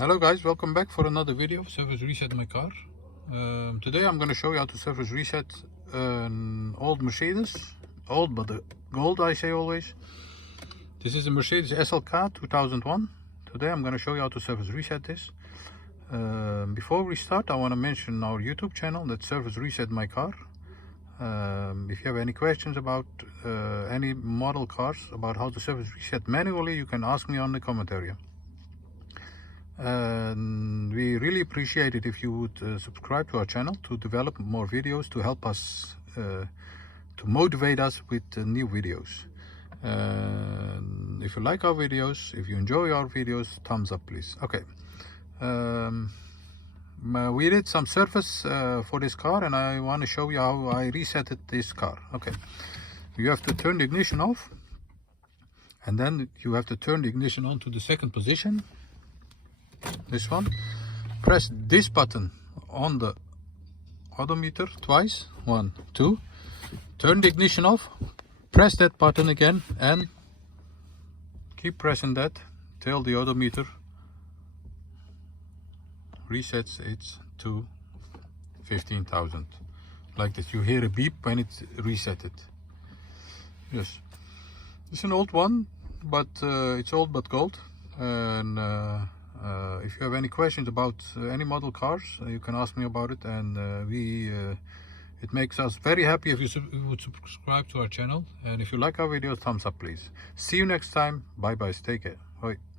Hello guys, welcome back for another video of service reset my car. Today I'm going to show you how to service reset an old Mercedes. Old but gold, I say always. This is a Mercedes SLK 2001. Today I'm going to show you how to service reset this. Before we start, I want to mention our YouTube channel, that's Service Reset My Car. If you have any questions about any model cars, about how to service reset manually, you can ask me on the comment area. And we really appreciate it if you would subscribe to our channel to develop more videos to help us, to motivate us with new videos. If you like our videos, if you enjoy our videos, thumbs up please. Okay, we did some service for this car and I want to show you how I resetted this car. Okay, you have to turn the ignition off and then you have to turn the ignition on to the second position. This one, press this button on the odometer twice, 1, 2, turn the ignition off, press that button again and keep pressing that till the odometer resets it to 15,000, like this. You hear a beep when it's resetted. Yes, it's an old one, but it's old but gold. And if you have any questions about any model cars, you can ask me about it, and it makes us very happy if you would subscribe to our channel, and if you like our videos, thumbs up please. See you next time. Bye bye, take care. Bye.